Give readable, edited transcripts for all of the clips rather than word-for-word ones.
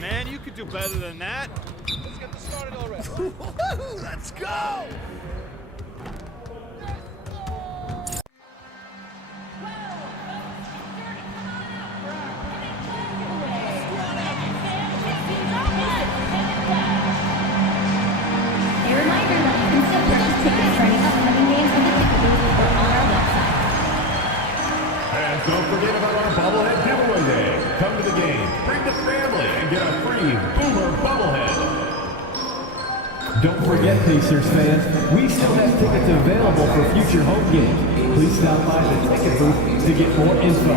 Man, you could do better than that. Let's get this started already. Let's go! A reminder that you can still purchase tickets for any upcoming games with the ticket booth or on our website. And don't forget about our bobblehead giveaway day. Come to the game, bring the family, and get a free Boomer bobblehead. Don't forget, Pacers fans, we still have tickets available for future home games. Please stop by the ticket booth to get more info.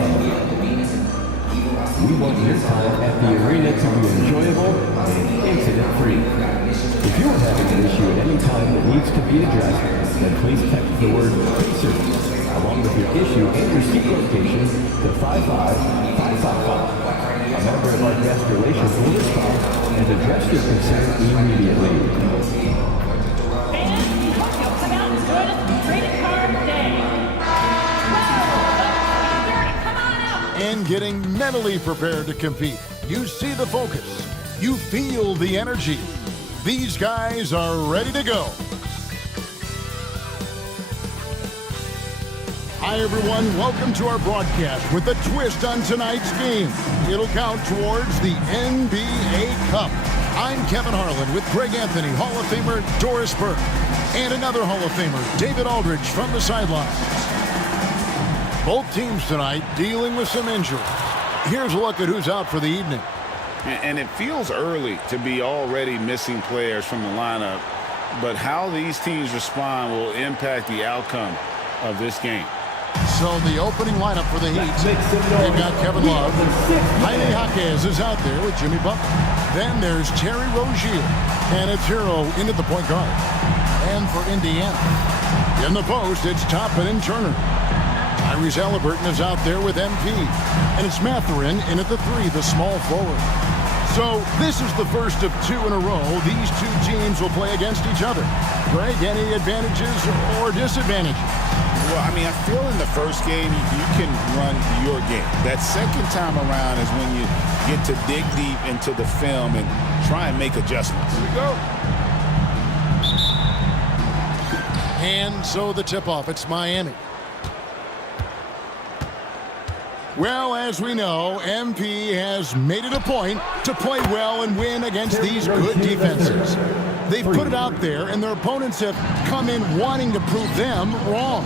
We want your time at the arena to be enjoyable and incident-free. If you are having an issue at any time that needs to be addressed, then please text the word Pacers along with your issue and your seat location to 55555. A member of our guest relations will respond and address your concern immediately. Fans, we hope you'll come out and join us for Credit Card Day. Come on out. And getting mentally prepared to compete. You see the focus. You feel the energy. These guys are ready to go. Hi, everyone. Welcome to our broadcast with a twist on tonight's game. It'll count towards the NBA Cup. I'm Kevin Harlan with Greg Anthony, Hall of Famer Doris Burke, and another Hall of Famer, David Aldridge, from the sidelines. Both teams tonight dealing with some injuries. Here's a look at who's out for the evening. And it feels early to be already missing players from the lineup, but how these teams respond will impact the outcome of this game. So the opening lineup for the Heat, they've got Kevin Love. Jaime Jaquez is out there with Jimmy Butler. Then there's Terry Rozier, and it's Hero into the point guard. And for Indiana, in the post, it's Toppin and Turner. Tyrese Halliburton is out there with MP. And it's Mathurin in at the 3, the small forward. So this is the first of 2 in a row. These two teams will play against each other. Greg, any advantages or disadvantages? Well, I mean, I feel in the first game, you can run your game. That second time around is when you get to dig deep into the film and try and make adjustments. Here we go. And so the tip-off, it's Miami. Well, as we know, MP has made it a point to play well and win against these good defenses. They've put it out there, and their opponents have come in wanting to prove them wrong.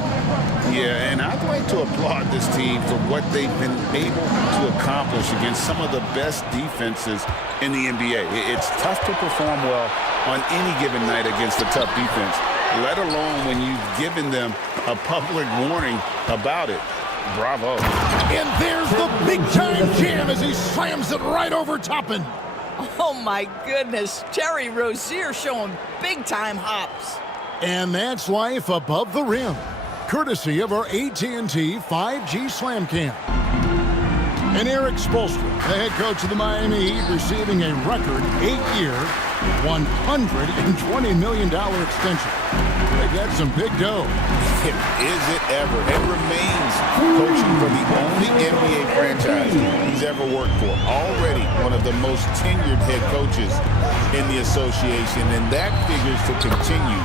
Yeah, and I'd like to applaud this team for what they've been able to accomplish against some of the best defenses in the NBA. It's tough to perform well on any given night against a tough defense, let alone when you've given them a public warning about it. Bravo. And there's the big-time jam as he slams it right over Toppin. Oh, my goodness. Terry Rozier showing big-time hops. And that's life above the rim, courtesy of our AT&T 5G Slam Cam. And Eric Spoelstra, the head coach of the Miami Heat, receiving a record 8-year, $120 million extension. They got some big dough. Is it ever? It remains coaching for the only NBA franchise he's ever worked for. Already one of the most tenured head coaches in the association, and that figures to continue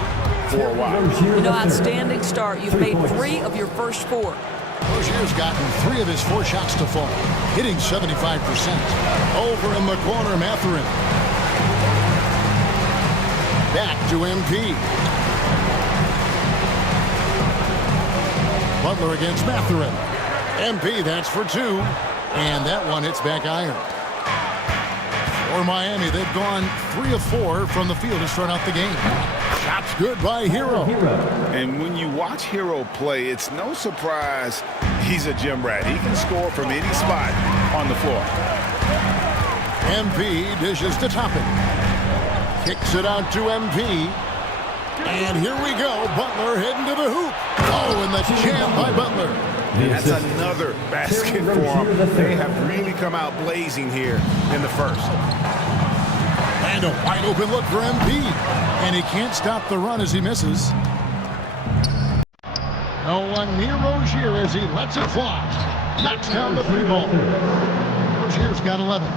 for a while. You know, outstanding start. You've made 3 of your first 4. Rozier's gotten 3 of his 4 shots to fall, hitting 75%. Over in the corner, Mathurin. Back to MP. Butler against Mathurin. MP, that's for 2. And that one hits back iron. For Miami, they've gone 3 of 4 from the field to start out the game. Shots good by Hero. And when you watch Hero play, it's no surprise he's a gym rat. He can score from any spot on the floor. MP dishes to Toppin. Kicks it out to MP. And here we go. Butler heading to the hoop. Oh, and the jam by Butler. That's another basket for them. They have really come out blazing here in the first. And a wide open look for MP. And he can't stop the run as he misses. No one near Rozier as he lets it fly. Knocks down the 3-ball. Rozier's got 11.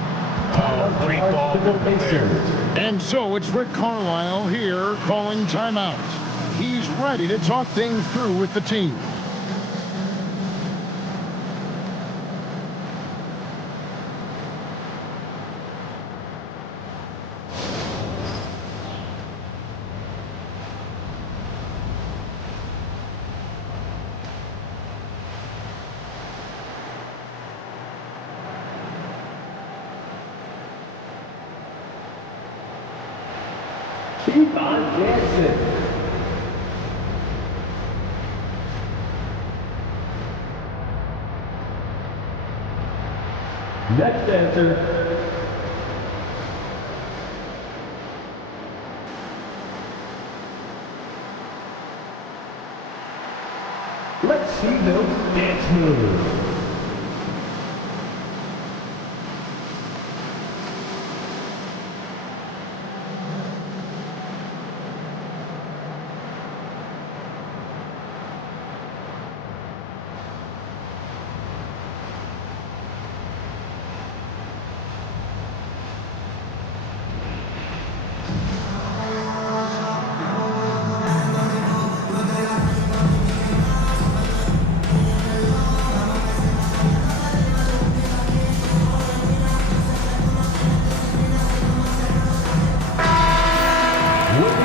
Great ball. And so it's Rick Carlisle here calling timeout. He's ready to talk things through with the team. Next answer. Let's see those dance moves.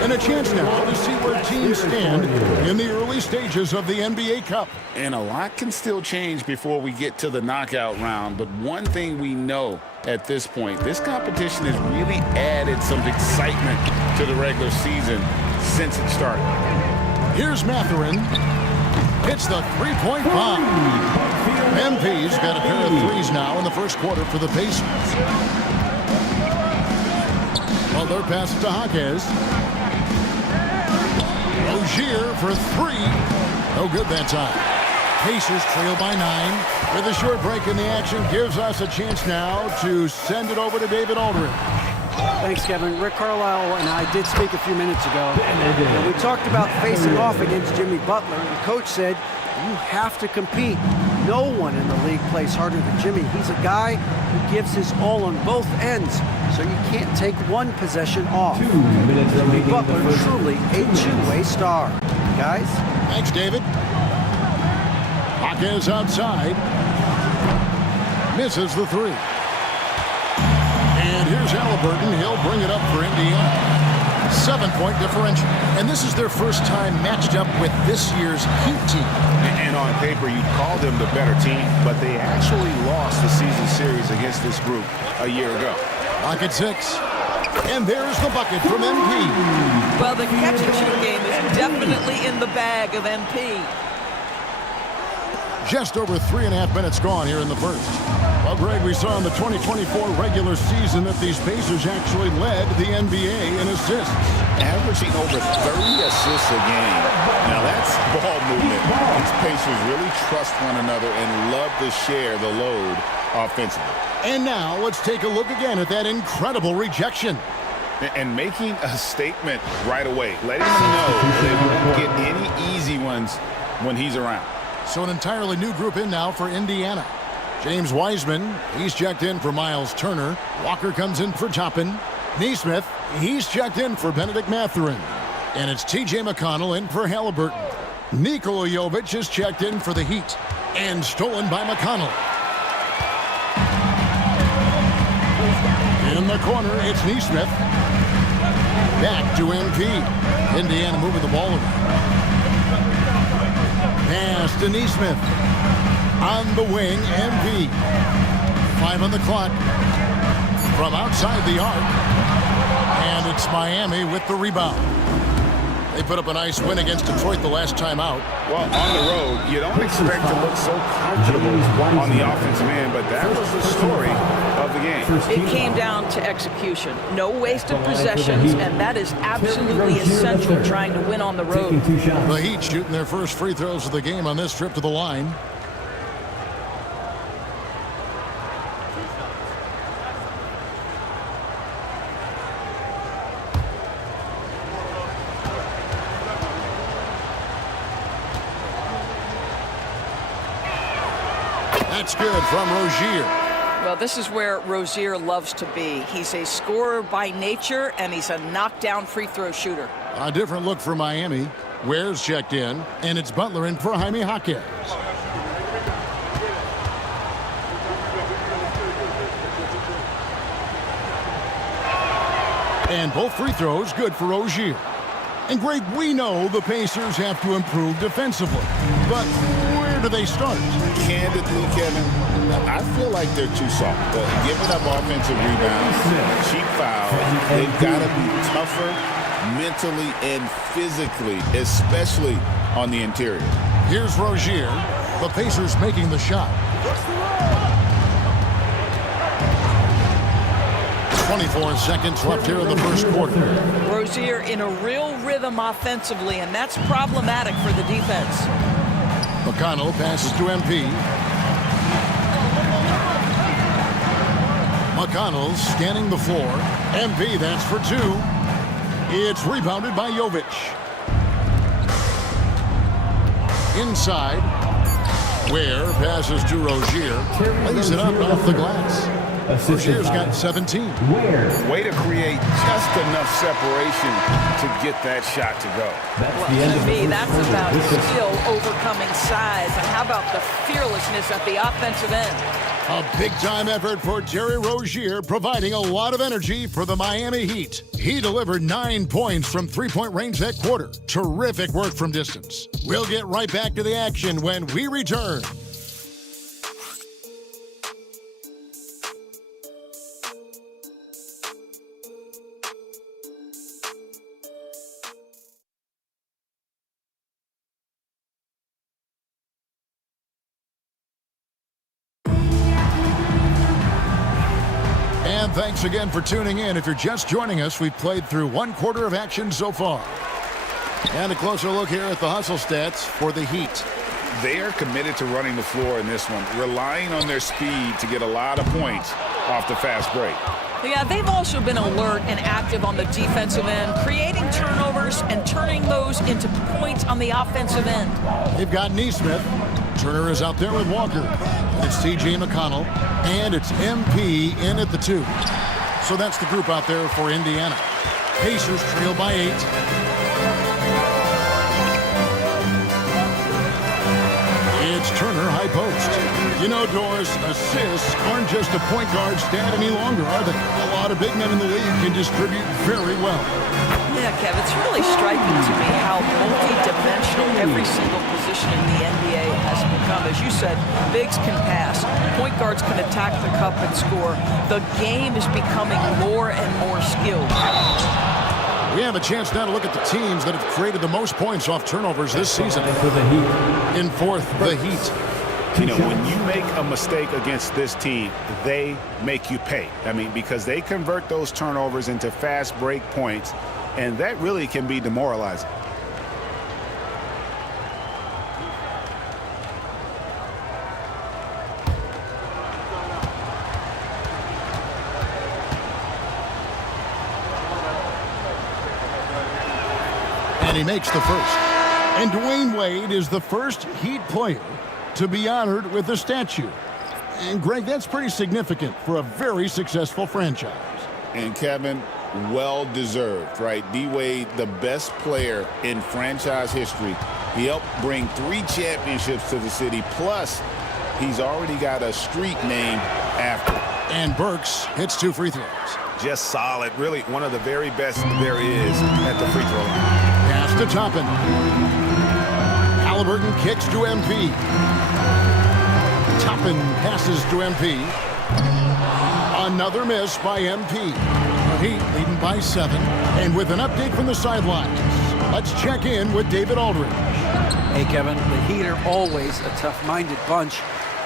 And a chance now to see where teams stand in the early stages of the NBA Cup. And a lot can still change before we get to the knockout round. But one thing we know at this point, this competition has really added some excitement to the regular season since it started. Here's Mathurin. It's the three-point bomb. MP's got a pair of threes now in the first quarter for the Pacers. Butler passes to Jaquez. Rozier for three. No good that time. Pacers trail by 9. With a short break in the action, gives us a chance now to send it over to David Aldridge. Thanks, Kevin. Rick Carlisle and I did speak a few minutes ago. And we talked about facing off against Jimmy Butler. The coach said, you have to compete. No one in the league plays harder than Jimmy. He's a guy who gives his all on both ends, so you can't take one possession off. 2 minutes Jimmy Butler, truly a two-way star. Guys? Thanks, David. Jaquez outside. Misses the three. And here's Halliburton. He'll bring it up for Indiana. 7-point differential. And this is their first time matched up with this year's Heat team. And on paper, you'd call them the better team, but they actually lost the season series against this group a year ago. Lock at 6. And there's the bucket from MP. Well, the catch-and-shoot game is definitely in the bag of MP. Just over 3.5 minutes gone here in the first. Well, Greg, we saw in the 2024 regular season that these Pacers actually led the NBA in assists. Averaging over 30 assists a game. Now, that's ball movement. These Pacers really trust one another and love to share the load offensively. And now let's take a look again at that incredible rejection. And making a statement right away, letting them know they won't get any easy ones when he's around. So an entirely new group in now for Indiana. James Wiseman, he's checked in for Miles Turner. Walker comes in for Toppin. Nesmith, he's checked in for Benedict Mathurin. And it's T.J. McConnell in for Halliburton. Nikola Jovic is checked in for the Heat. And stolen by McConnell. In the corner, it's Nesmith. Back to MP. Indiana moving the ball around. Pass to Nesmith. On the wing, MP. 5 on the clock. From outside the arc. And it's Miami with the rebound. They put up a nice win against Detroit the last time out. Well, on the road, you don't expect to look so comfortable on the offensive end, but that was the story of the game. It came down to execution. No wasted possessions, and that is absolutely essential trying to win on the road. The Heat shooting their first free throws of the game on this trip to the line. That's good from Rozier. Well, this is where Rozier loves to be. He's a scorer by nature, and he's a knockdown free throw shooter. A different look for Miami. Ware's checked in, and it's Butler in for Jaime Jaquez. And both free throws good for Rozier. And Greg, we know the Pacers have to improve defensively, but where do they start? Candidly, Kevin, I feel like they're too soft. Giving up offensive rebounds, cheap fouls, they've got to be tougher mentally and physically, especially on the interior. Here's Rozier. The Pacers making the shot. 24 seconds left here in the first quarter. Rozier in a real rhythm offensively, and that's problematic for the defense. McConnell passes to MP. McConnell scanning the floor. MP, that's for two. It's rebounded by Jovic. Inside. Ware passes to Rozier. Lays it up off the glass. Rozier's got 17. Way to create just enough separation to get that shot to go. Well, to me, that's about skill overcoming size. And how about the fearlessness at the offensive end? A big-time effort for Terry Rozier, providing a lot of energy for the Miami Heat. He delivered 9 points from three-point range that quarter. Terrific work from distance. We'll get right back to the action when we return. And thanks again for tuning in. If you're just joining us, we've played through one quarter of action so far. And a closer look here at the hustle stats for the Heat. They are committed to running the floor in this one, relying on their speed to get a lot of points off the fast break. Yeah, they've also been alert and active on the defensive end, creating turnovers and turning those into points on the offensive end. They've got Nesmith. Turner is out there with Walker. It's T.J. McConnell, and it's MP in at the 2. So that's the group out there for Indiana. Pacers trail by 8. It's Turner, high post. You know, Doris, assists aren't just a point guard stat any longer, are they? A lot of big men in the league can distribute very well. Yeah, Kev, it's really striking to me how multi-dimensional every single position in the NBA has become. As you said, bigs can pass, point guards can attack the cup and score. The game is becoming more and more skilled. We have a chance now to look at the teams that have created the most points off turnovers this season. In fourth, the Heat. You know, when you make a mistake against this team, they make you pay. I mean, because they convert those turnovers into fast break points, and that really can be demoralizing. And he makes the first. And Dwayne Wade is the first Heat player to be honored with a statue. And Greg, that's pretty significant for a very successful franchise. And Kevin, well-deserved, right? D-Wade, the best player in franchise history. He helped bring 3 championships to the city, plus he's already got a street named after him. And Burks hits 2 free throws. Just solid, really one of the very best there is at the free throw line. Pass to Toppin. Halliburton kicks to MP. Toppin passes to MP. Another miss by MP. The Heat leading by 7. And with an update from the sidelines, Let's check in with David Aldridge. Hey, Kevin, the Heat are always a tough-minded bunch.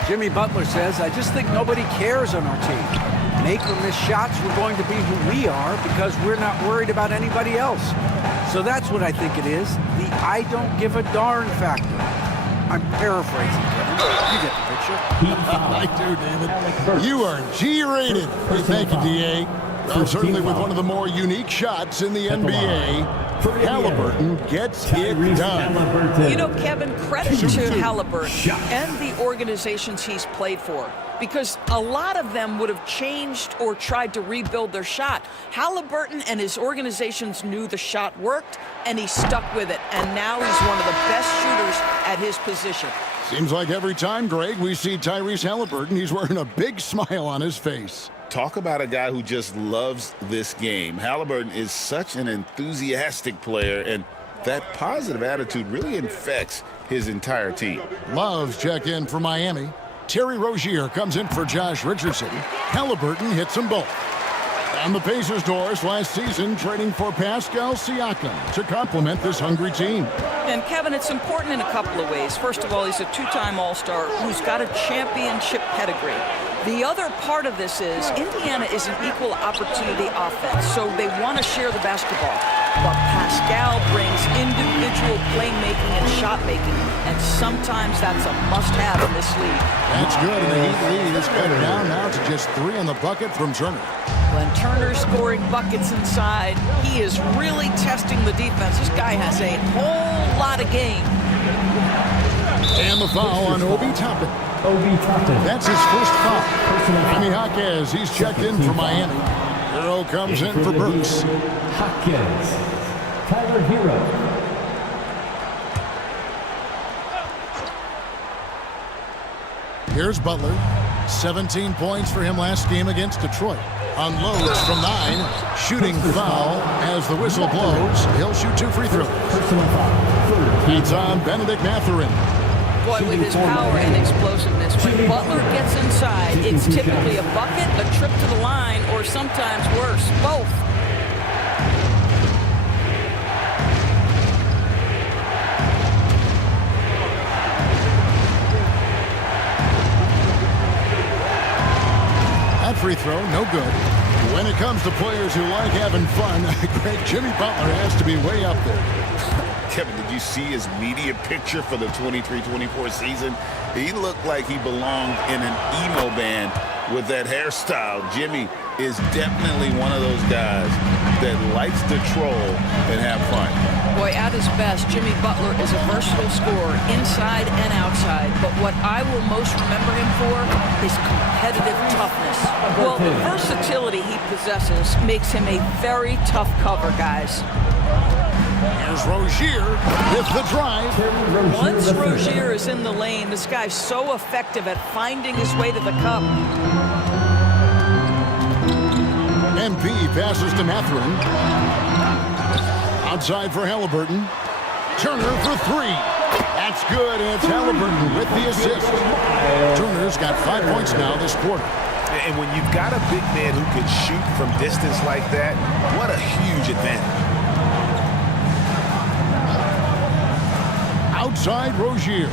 Jimmy Butler says, I just think nobody cares on our team. Make or miss shots, we're going to be who we are because we're not worried about anybody else. So that's what I think it is, the I don't give a darn factor. I'm paraphrasing, Kevin. You get the picture. I do, David. You are G-rated. Thank you, D.A. Certainly with one of the more unique shots in the NBA. Halliburton gets it done. You know, Kevin, credit to Halliburton and the organizations he's played for, because a lot of them would have changed or tried to rebuild their shot. Halliburton and his organizations knew the shot worked, and he stuck with it, and now he's one of the best shooters at his position. Seems like every time, Greg, we see Tyrese Halliburton, he's wearing a big smile on his face. Talk about a guy who just loves this game. Halliburton is such an enthusiastic player, and that positive attitude really infects his entire team. Love's check in for Miami. Terry Rozier comes in for Josh Richardson. Halliburton hits them both. On the Pacers' doors last season, trading for Pascal Siakam to complement this hungry team. And Kevin, it's important in a couple of ways. First of all, he's a two-time All-Star who's got a championship pedigree. The other part of this is Indiana is an equal opportunity offense, so they want to share the basketball. But Pascal brings individual playmaking and shot making, and sometimes that's a must-have in this league. That's good, and the Heat lead is cut down now to just 3 on the bucket from Turner. When Turner's scoring buckets inside, he is really testing the defense. This guy has a whole lot of game. And the foul on Obi Toppin. That's his first foul. Jaime Jaquez, he's checked in for Miami. Hero comes in for Burks. Jaquez. Tyler Hero. Here's Butler. 17 points for him last game against Detroit. Unloads from 9. Shooting foul as the whistle blows. He'll shoot 2 free throws. It's on Benedict Mathurin. Boy, with his power and explosiveness, when Butler gets inside, it's typically a bucket, a trip to the line, or sometimes worse, both. That free throw, no good. When it comes to players who like having fun, Greg, Jimmy Butler has to be way up there. Kevin, did you see his media picture for the 23-24 season? He looked like he belonged in an emo band with that hairstyle. Jimmy is definitely one of those guys that likes to troll and have fun. Boy, at his best, Jimmy Butler is a versatile scorer inside and outside. But what I will most remember him for is competitive toughness. Well, the versatility he possesses makes him a very tough cover, guys. Here's Rozier with the drive. Once Rozier is in the lane, this guy's so effective at finding his way to the cup. MP passes to Mathurin. Outside for Halliburton. Turner for 3. That's good, and it's Halliburton with the assist. Turner's got 5 points now this quarter. And when you've got a big man who can shoot from distance like that, what a huge advantage. Outside Rozier.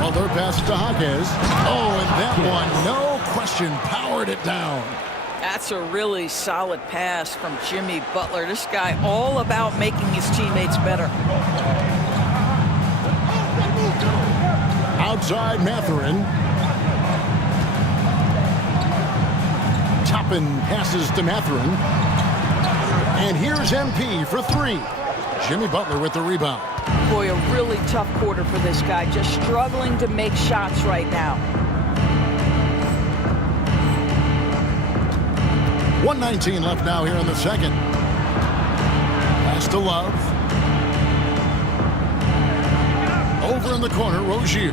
Butler passes to Jaquez. Oh, and that one, no question, powered it down. That's a really solid pass from Jimmy Butler. This guy all about making his teammates better. Outside Mathurin. Toppin passes to Mathurin. And here's MP for 3. Jimmy Butler with the rebound. Boy, a really tough quarter for this guy. Just struggling to make shots right now. 1:19 left now here in the second. Pass to Love. Over in the corner, Rozier.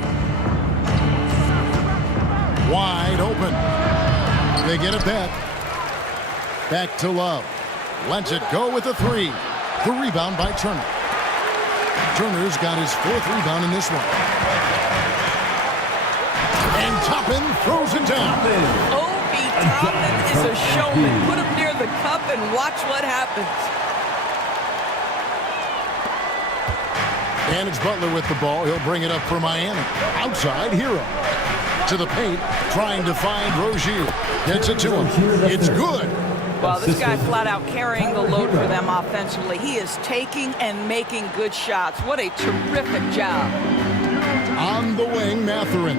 Wide open. They get it back. Back to Love. Lets it go with the 3. The rebound by Turner. Turner's got his 4th rebound in this one. And Toppin throws it down. Obi Toppin is a showman. Put him near the cup and watch what happens. And it's Butler with the ball. He'll bring it up for Miami. Outside, Hero. To the paint, trying to find Rozier. Gets it to him. It's good. Well, this guy flat out carrying the load for them offensively. He is taking and making good shots. What a terrific job. On the wing, Mathurin.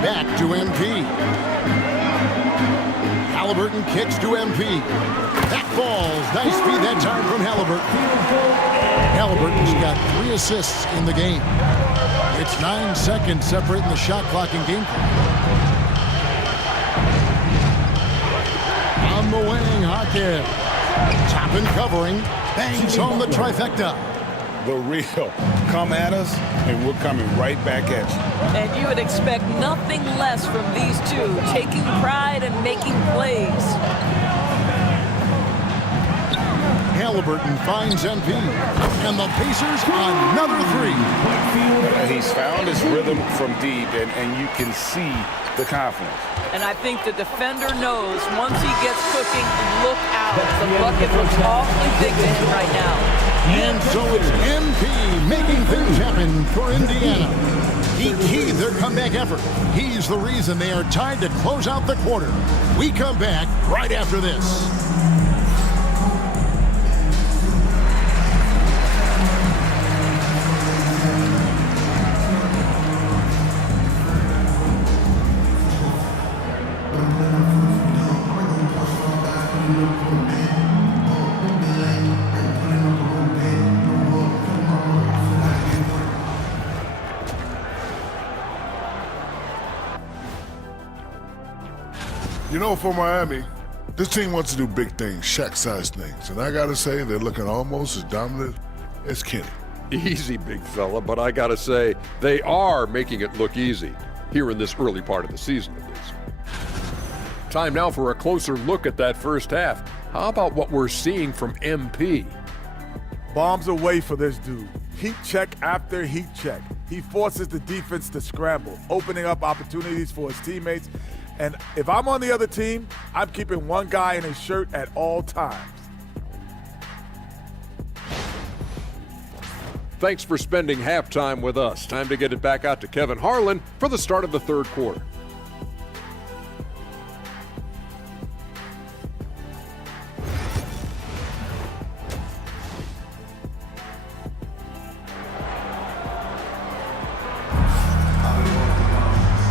Back to MP. Halliburton kicks to MP. That falls. Nice feed that time from Halliburton. Halliburton's got 3 assists in the game. It's 9 seconds separating the shot clock and game clock. On the wing, Hawkins. Top and covering. Bangs home the trifecta. The real. Come at us, and we're coming right back at you. And you would expect nothing less from these two, taking pride and making plays. Halliburton finds MP. And the Pacers another 3. He's found his rhythm from deep, and you can see the confidence. And I think the defender knows once he gets cooking, look out. The bucket looks awfully big to him right now. And so it's MP making things happen for Indiana. He keyed their comeback effort. He's the reason they are tied to close out the quarter. We come back right after this. You know, for Miami, this team wants to do big things, Shaq-sized things. And I got to say, they're looking almost as dominant as Kenny. Easy, big fella, but I got to say, they are making it look easy here in this early part of the season, at least. Time now for a closer look at that first half. How about what we're seeing from MP? Bombs away for this dude. Heat check after heat check. He forces the defense to scramble, opening up opportunities for his teammates. And if I'm on the other team, I'm keeping one guy in his shirt at all times. Thanks for spending halftime with us. Time to get it back out to Kevin Harlan for the start of the third quarter.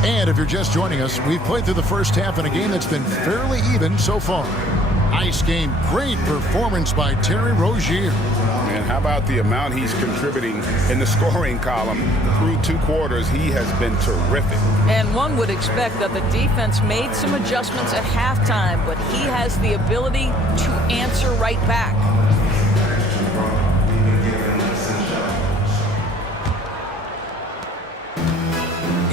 And if you're just joining us, we've played through the first half in a game that's been fairly even so far. Nice game. Great performance by Terry Rozier. And how about the amount he's contributing in the scoring column? Through 2 quarters, he has been terrific. And one would expect that the defense made some adjustments at halftime, but he has the ability to answer right back.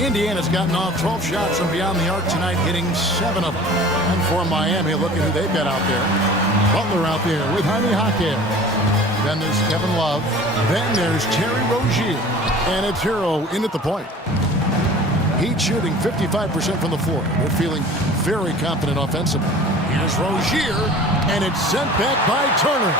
Indiana's gotten off 12 shots from beyond the arc tonight, hitting 7 of them. And for Miami, look at who they've got out there. Butler out there with Jaime Jaquez. Then there's Kevin Love. Then there's Terry Rozier. And it's Hero in at the point. Heat shooting 55% from the floor. They're feeling very confident offensively. Here's Rozier, and it's sent back by Turner.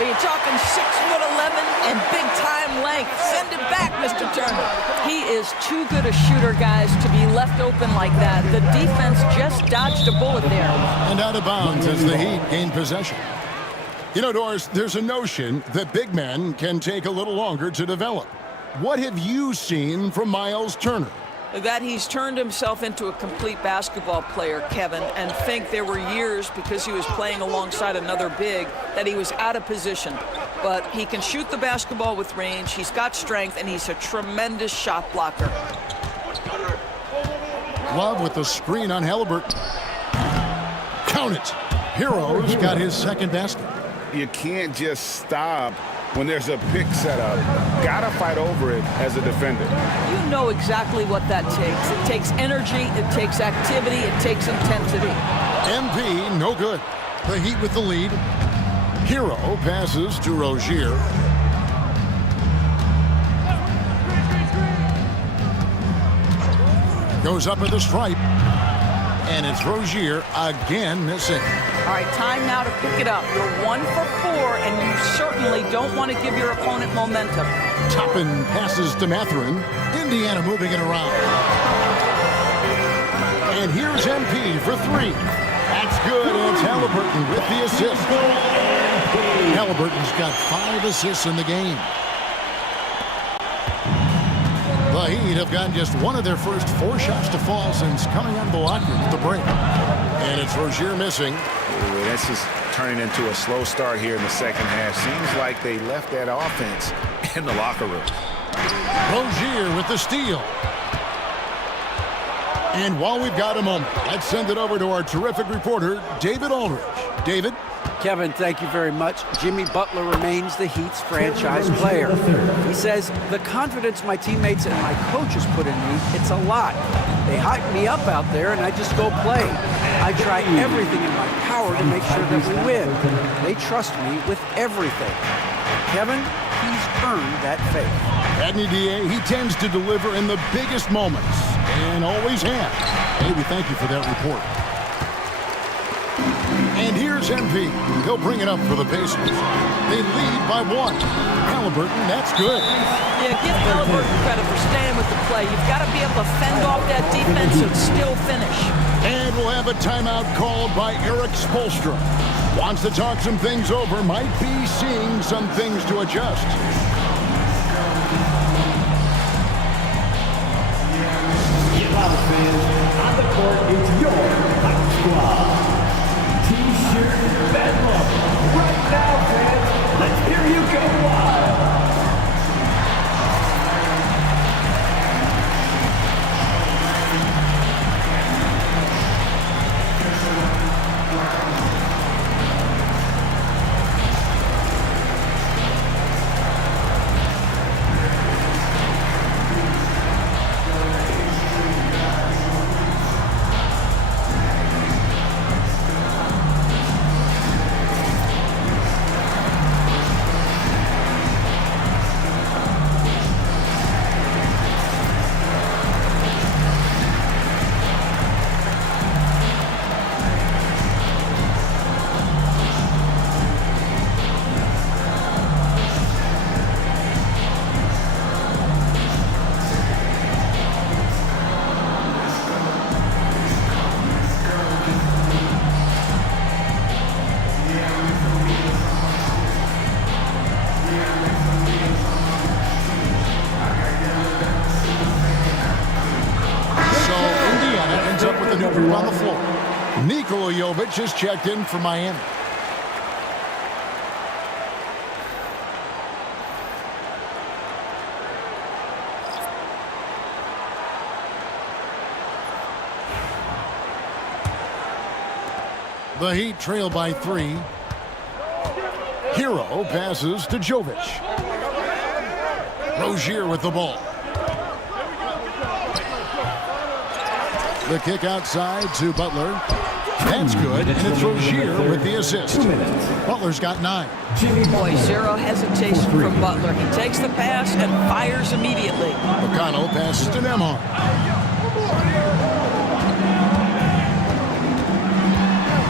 You're talking 6'11" and big-time length. Send it back, Mr. Turner. He is too good a shooter, guys, to be left open like that. The defense just dodged a bullet there. And out of bounds as the Heat gain possession. You know, Doris, there's a notion that big men can take a little longer to develop. What have you seen from Miles Turner? That he's turned himself into a complete basketball player, Kevin, and think there were years because he was playing alongside another big that he was out of position. But he can shoot the basketball with range, he's got strength, and he's a tremendous shot blocker. Love with the screen on Halliburton. Count it. Hero's got his second basket. You can't just stop when there's a pick set up. Gotta fight over it as a defender. You know exactly what that takes. It takes energy, it takes activity, it takes intensity. MP, no good. The Heat with the lead. Hero passes to Rozier. Goes up at the stripe. And it's Rozier again missing. All right, time now to pick it up. You're 1 for 4, and you certainly don't want to give your opponent momentum. Toppin passes to Mathurin. Indiana moving it around. And here's MP for 3. That's good, and it's Halliburton with the assist. Halliburton's got 5 assists in the game. The Heat have gotten just one of their first 4 shots to fall since coming out of the locker room at the break. And it's Rozier missing. That's just turning into a slow start here in the second half. Seems like they left that offense in the locker room. Rozier with the steal. And while we've got a moment, let's send it over to our terrific reporter, David Aldridge. David? Kevin, thank you very much. Jimmy Butler remains the Heat's franchise player. He says, the confidence my teammates and my coaches put in me, it's a lot. They hype me up out there and I just go play. I try everything in my power to make sure that we win. They trust me with everything. Kevin, he's earned that faith. Adney DA, he tends to deliver in the biggest moments and always has. Hey, we thank you for that report. And here's MP. He'll bring it up for the Pacers. They lead by 1. Halliburton, that's good. Yeah, give Halliburton credit for staying with the play. You've got to be able to fend off that defense and still finish. And we'll have a timeout called by Eric Spoelstra. Wants to talk some things over, might be seeing some things to adjust. Fans, on the court is your hot squad. T-shirt bedlam. Right now, fans, let's hear you go wild. On the floor. Nikola Jovic has checked in for Miami. The Heat trail by 3. Hero passes to Jovic. Rozier with the ball. The kick outside to Butler. That's good, and it's Rozier with the assist. Butler's got 9. Boy, zero hesitation from Butler. He takes the pass and fires immediately. McConnell passes to Nembhard.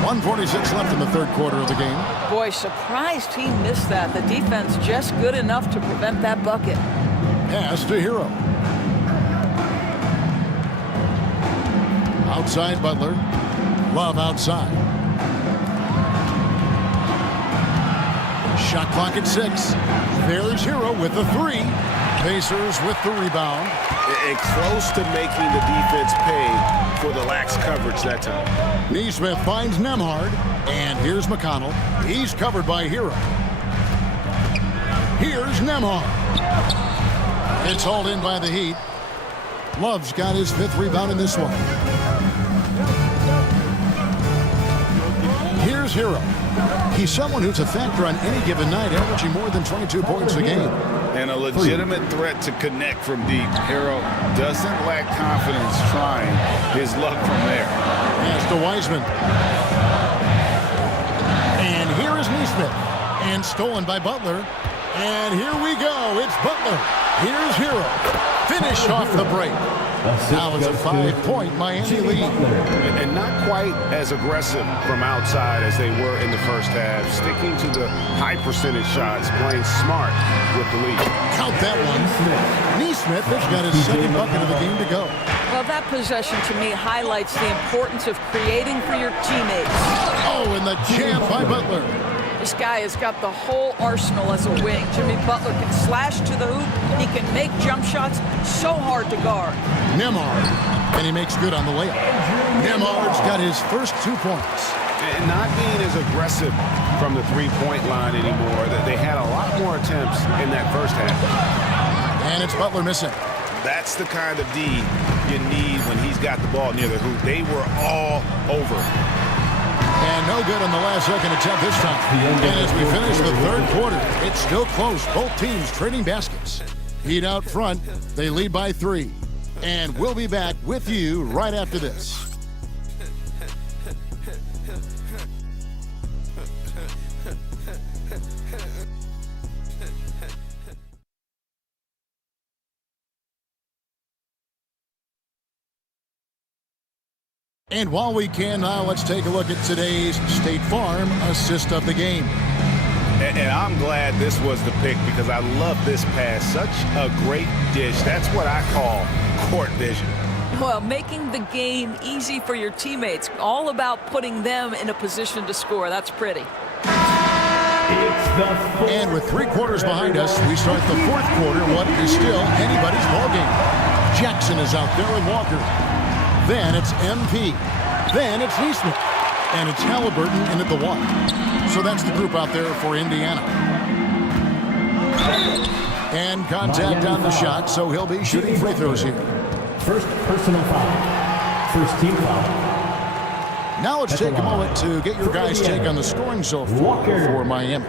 .146 left in the third quarter of the game. Boy, surprised he missed that. The defense just good enough to prevent that bucket. Pass to Hero. Outside Butler. Love outside. Shot clock at 6. There's Hero with the 3. Pacers with the rebound. And close to making the defense pay for the lax coverage that time. Nesmith finds Nembhard. And here's McConnell. He's covered by Hero. Here's Nembhard. It's hauled in by the Heat. Love's got his 5th rebound in this one. Here's Hero. He's someone who's a factor on any given night, averaging more than 22 points a game. And a legitimate threat to connect from deep. Hero doesn't lack confidence trying his luck from there. Pass to Wiseman. And here is Nesmith. And stolen by Butler. And here we go. It's Butler. Here's Hero. Finished off the break. Now it's a 5-point Miami lead. And not quite as aggressive from outside as they were in the first half, sticking to the high percentage shots, playing smart with the lead. Count that one. Neesmith has got his second bucket of the game to go. Well, that possession to me highlights the importance of creating for your teammates. Oh, and the jam by Butler. This guy has got the whole arsenal as a wing. Jimmy Butler can slash to the hoop. He can make jump shots so hard to guard. Nembhard, and he makes good on the layup. Nembhard's got his first 2 points. And not being as aggressive from the three-point line anymore. They had a lot more attempts in that first half. And it's Butler missing. That's the kind of D you need when he's got the ball near the hoop. They were all over. And no good on the last second attempt this time. And as we finish the third quarter, it's still close. Both teams trading baskets. Heat out front. They lead by 3. And we'll be back with you right after this. And while we can now, let's take a look at today's State Farm assist of the game. And I'm glad this was the pick because I love this pass. Such a great dish. That's what I call court vision. Well, making the game easy for your teammates. All about putting them in a position to score. That's pretty. And with 3 quarters behind us, we start the fourth quarter. What is still anybody's ball game. Jackson is out there with Walker. Then it's MP. Then it's Neesmith. And it's Halliburton in at the 1. So that's the group out there for Indiana. And contact on the shot, so he'll be shooting free throws here. First personal foul. First team foul. Now let's take a moment to get your guys' take on the scoring so far for Miami.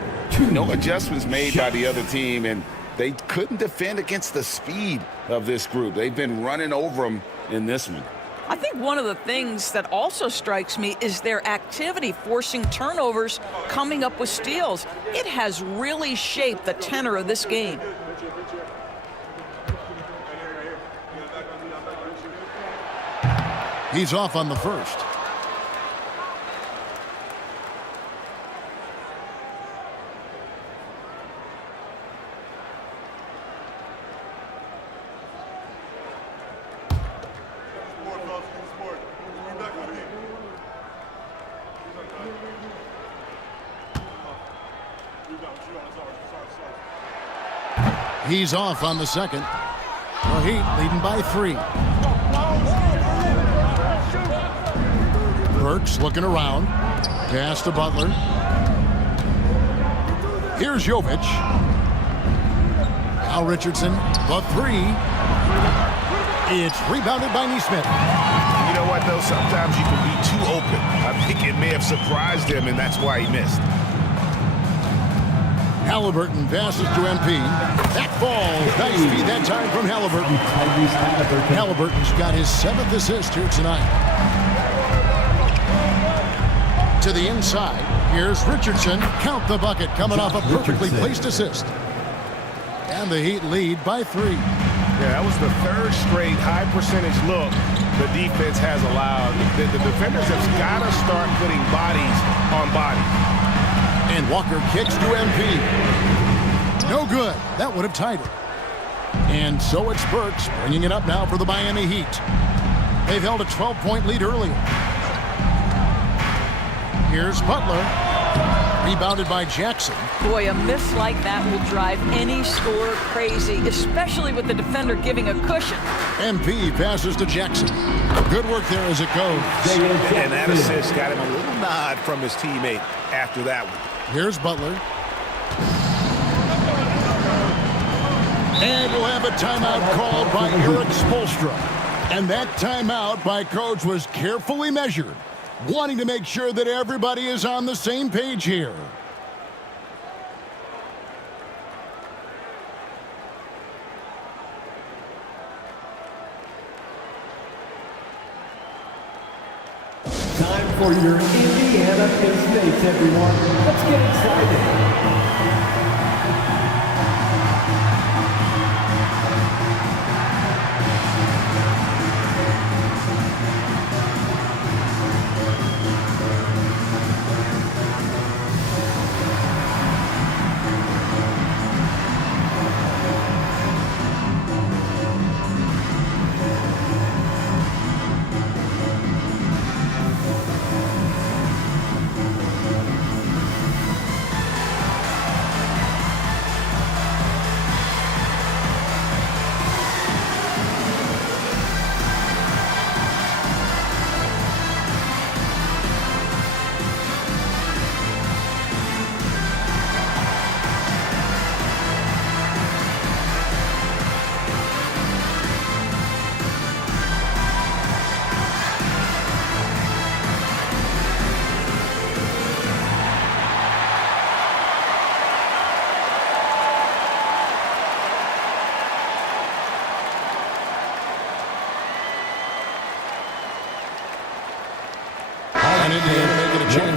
No adjustments made by the other team, and they couldn't defend against the speed of this group. They've been running over them in this one. I think one of the things that also strikes me is their activity, forcing turnovers, coming up with steals. It has really shaped the tenor of this game. He's off on the first. He's off on the second. The Heat leading by 3. Burks looking around. Pass to Butler. Here's Jovic. Al Richardson, the 3. It's rebounded by Neesmith. You know what, though? Sometimes you can be too open. I think it may have surprised him, and that's why he missed. Halliburton passes to MP. That falls. Nice feed that time from Halliburton. Halliburton's got his 7th assist here tonight. To the inside. Here's Richardson. Count the bucket. Coming off a perfectly placed assist. And the Heat lead by 3. Yeah, that was the 3rd straight high percentage look the defense has allowed. The defenders have got to start putting bodies on bodies. And Walker kicks to MP. No good. That would have tied it. And so it's Burks bringing it up now for the Miami Heat. They've held a 12-point lead earlier. Here's Butler. Rebounded by Jackson. Boy, a miss like that will drive any scorer crazy, especially with the defender giving a cushion. MP passes to Jackson. Good work there as it goes. And that assist got him a little nod from his teammate after that one. Here's Butler. And we'll have a timeout called by Eric Spoelstra. And that timeout by Coach was carefully measured, wanting to make sure that everybody is on the same page here. Time for your Indiana Pistons, everyone. Let's get excited.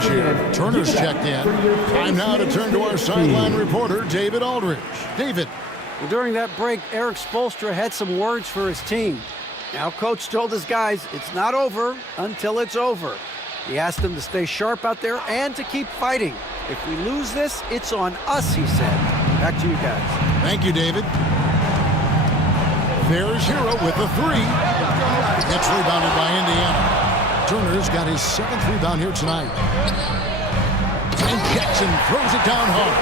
here. Turner's checked in. Time now to turn to our sideline reporter, David Aldridge. David. Well, during that break, Eric Spoelstra had some words for his team. Now, Coach told his guys it's not over until it's over. He asked them to stay sharp out there and to keep fighting. If we lose this, it's on us, he said. Back to you guys. Thank you, David. There's Hero with a three. Gets rebounded by Indiana. Turner's got his 7th rebound here tonight. And Jackson throws it down hard.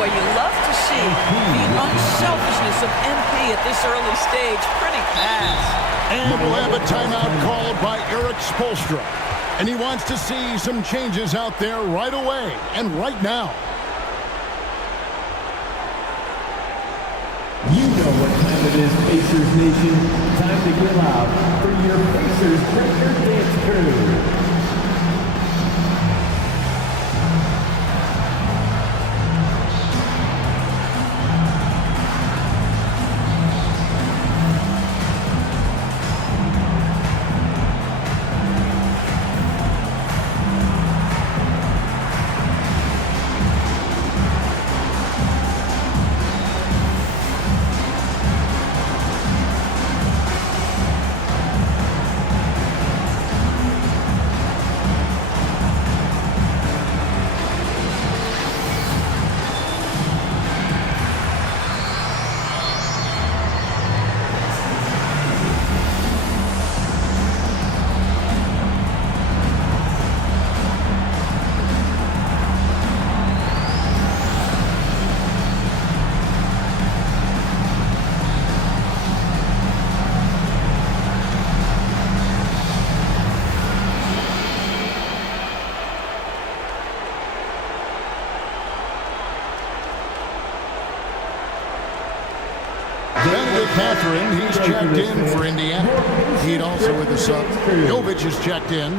Boy, you love to see the unselfishness of MP at this early stage. Pretty fast. And we'll have a timeout called by Eric Spoelstra. And he wants to see some changes out there right away and right now. You know what time it is, Pacers Nation. Time to get loud for your Pacers Breaker Dance Crew. Catherine, he's checked in for Indiana. He'd also with the sub. Jovic is checked in.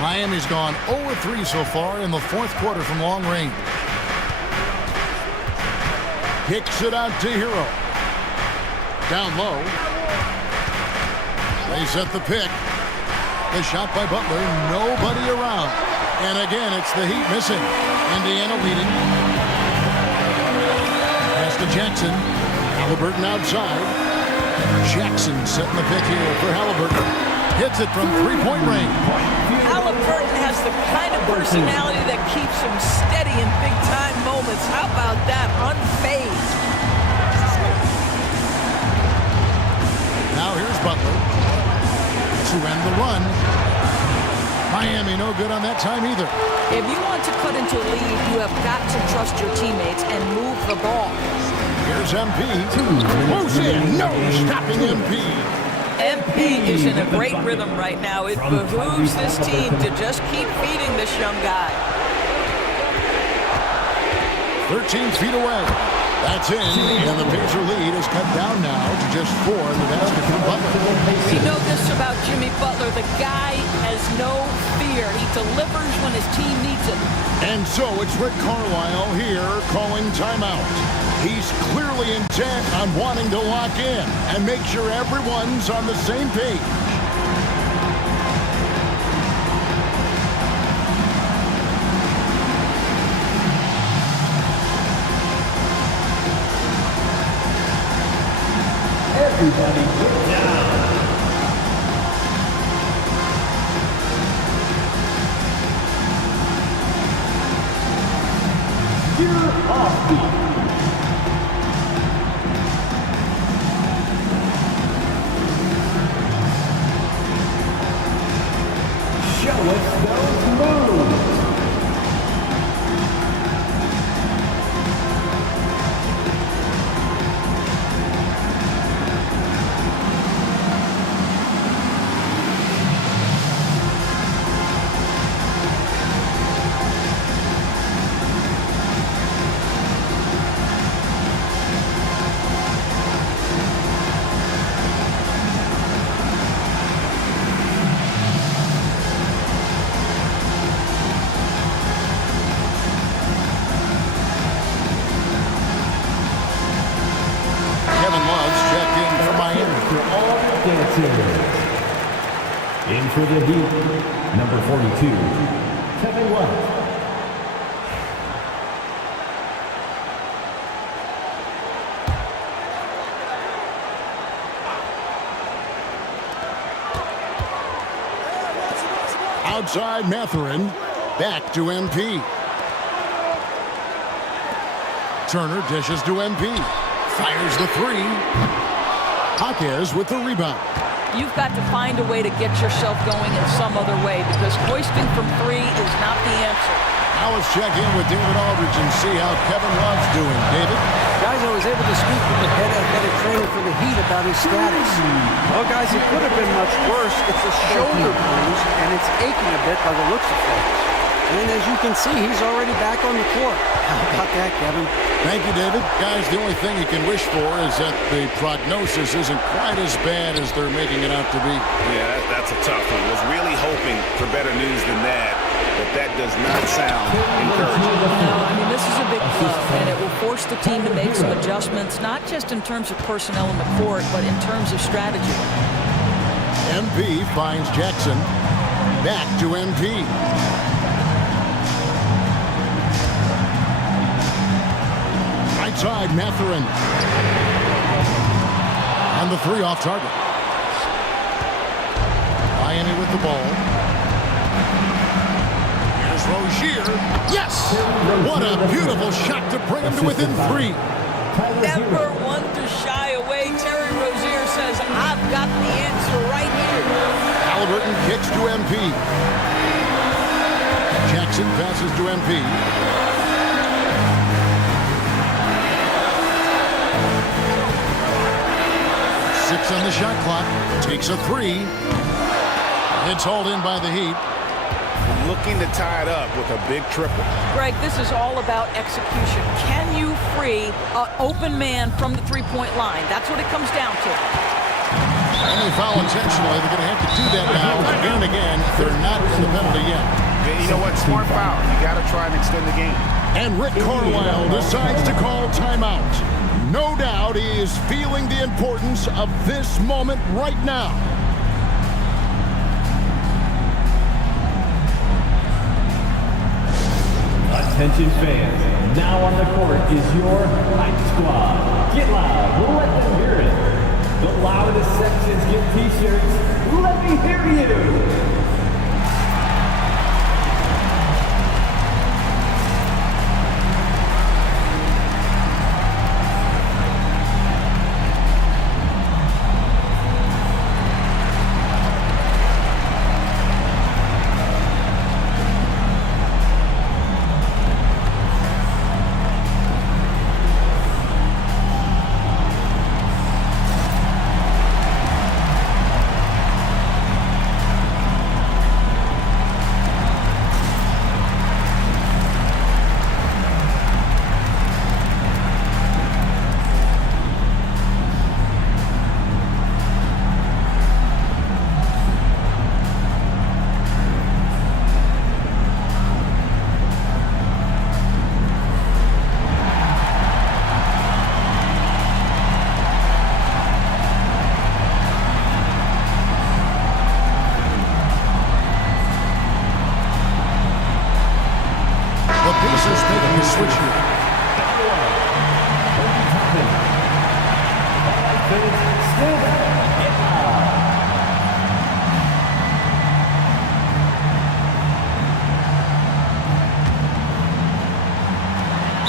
Miami's gone 0-3 so far in the 4th quarter from long range. Kicks it out to Hero. Down low. They set the pick. The shot by Butler, nobody around. And again, it's the Heat missing. Indiana leading. Pass to Jackson. Halliburton outside. Jackson setting the pick here for Halliburton. Hits it from three-point range. Halliburton has the kind of personality that keeps him steady in big-time moments. How about that? Unfazed. Now here's Butler to end the run. Miami no good on that time either. If you want to cut into a lead, you have got to trust your teammates and move the ball. Here's MP. Moves in. No stopping MP. MP is in a great rhythm right now. It behooves this team to just keep feeding this young guy. 13 feet away. That's in, and the Pacer lead is cut down now to just 4 in the basket from Butler. We know this about Jimmy Butler. The guy has no fear. He delivers when his team needs it. And so it's Rick Carlisle here calling timeout. He's clearly intent on wanting to lock in and make sure everyone's on the same page. Everybody get down. You're off beat. Show us those moves. circumstances. In for the Heat, number 42, Kevin Love. Outside Mathurin, back to MP. Turner dishes to MP. Fires the three. Jaquez with the rebound. You've got to find a way to get yourself going in some other way because hoisting from three is not the answer. Now let's check in with David Aldridge and see how Kevin Love's doing. David? Guys, I was able to speak with the head athletic trainer for the Heat about his status. Well, guys, it could have been much worse. It's a shoulder bruise, and it's aching a bit by the looks of things. And as you can see, he's already back on the court. How about that, Kevin? Thank you, David. Guys, the only thing you can wish for is that the prognosis isn't quite as bad as they're making it out to be. Yeah, that's a tough one. Was really hoping for better news than that, but that does not sound encouraging. No, I mean, this is a big blow, and it will force the team to make some adjustments, not just in terms of personnel in the court, but in terms of strategy. MP finds Jackson. Back to MP. Side Mathurin. And the three off target. Miami with the ball. Here's Rozier. Yes! What a beautiful shot to bring him to within three. Never one to shy away. Terry Rozier says, I've got the answer right here. Halliburton kicks to MP. Jackson passes to MP. 6 on the shot clock. Takes a three. It's hauled in by the Heat. Looking to tie it up with a big triple. Greg, this is all about execution. Can you free an open man from the three-point line? That's what it comes down to. And they foul intentionally. They're going to have to do that now again and again. They're not in the penalty yet. You know what? Smart foul. You got to try and extend the game. And Rick Carlisle decides to call timeout. No doubt he is feeling the importance of this moment right now. Attention fans, now on the court is your Hype Squad. Get loud, let them hear it. The loudest sections get t-shirts. Let me hear you.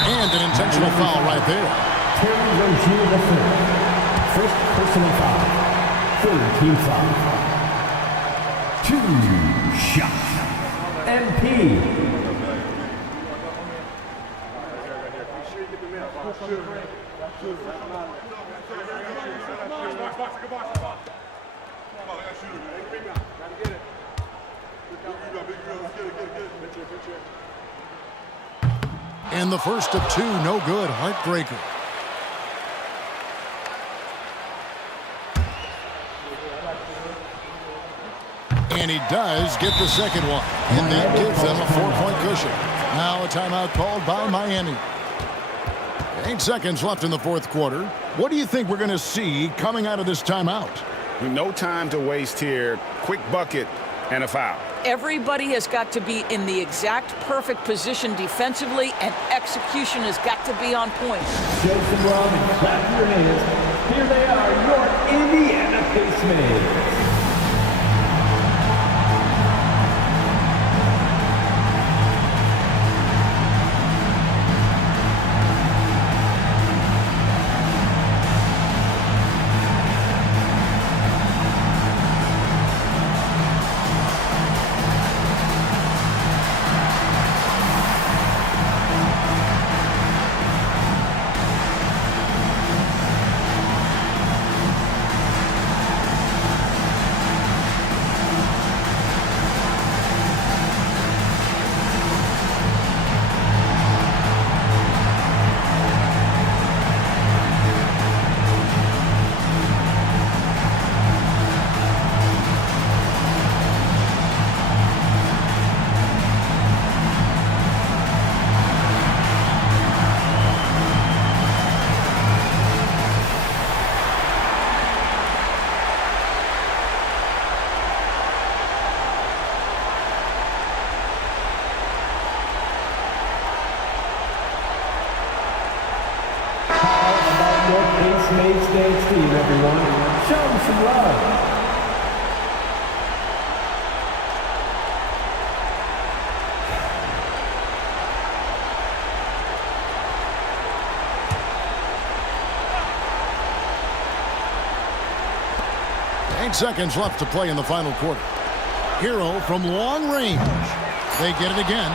And an intentional foul right there. Terry Rozier the third. First personal foul. Third team foul. 2 shots. MP. And the first of 2, no good. Heartbreaker. And he does get the second one. And that gives them a 4-point cushion. Now a timeout called by Miami. 8 seconds left in the fourth quarter. What do you think we're going to see coming out of this timeout? No time to waste here. Quick bucket and a foul. Everybody has got to be in the exact perfect position defensively, and execution has got to be on point. Show some love and clap your hands. Here they are, your Indiana Pacemates. Pacemates dance team, everyone. Show them some love. Eight seconds left to play in the final quarter. Hero from long range. They get it again.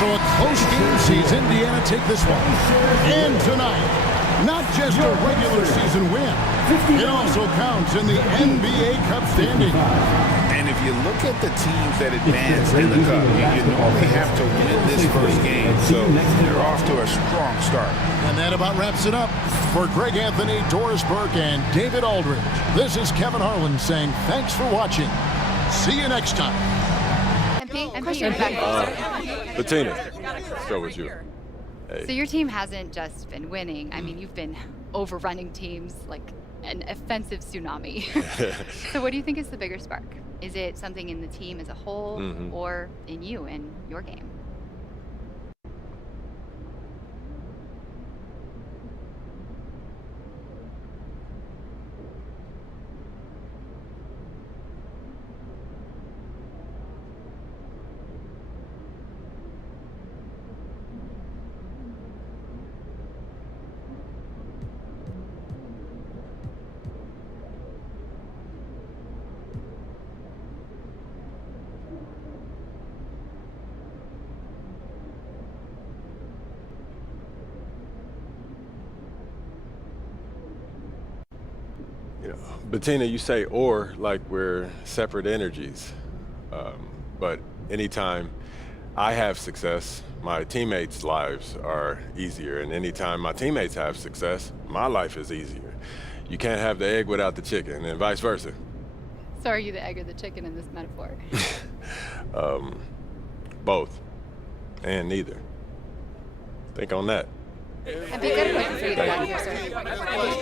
So a close game sees Indiana take this one. And tonight, not just a regular season win, it also counts in the NBA Cup standing. And if you look at the teams that advance in the Cup, you normally have to win this first game. So they're off to a strong start. And that about wraps it up. For Greg Anthony, Doris Burke, and David Aldridge, this is Kevin Harlan saying thanks for watching. See you next time. Bettina, let's go with you. Hey. So your team hasn't just been winning. I mean, you've been overrunning teams like an offensive tsunami. So what do you think is the bigger spark? Is it something in the team as a whole or in you and your game? Bettina, you say or like we're separate energies. But anytime I have success, my teammates' lives are easier. And anytime my teammates have success, my life is easier. You can't have the egg without the chicken, and vice versa. So are you the egg or the chicken in this metaphor? Both. And neither. Think on that. I'd be good at waiting for you to get out here, sir.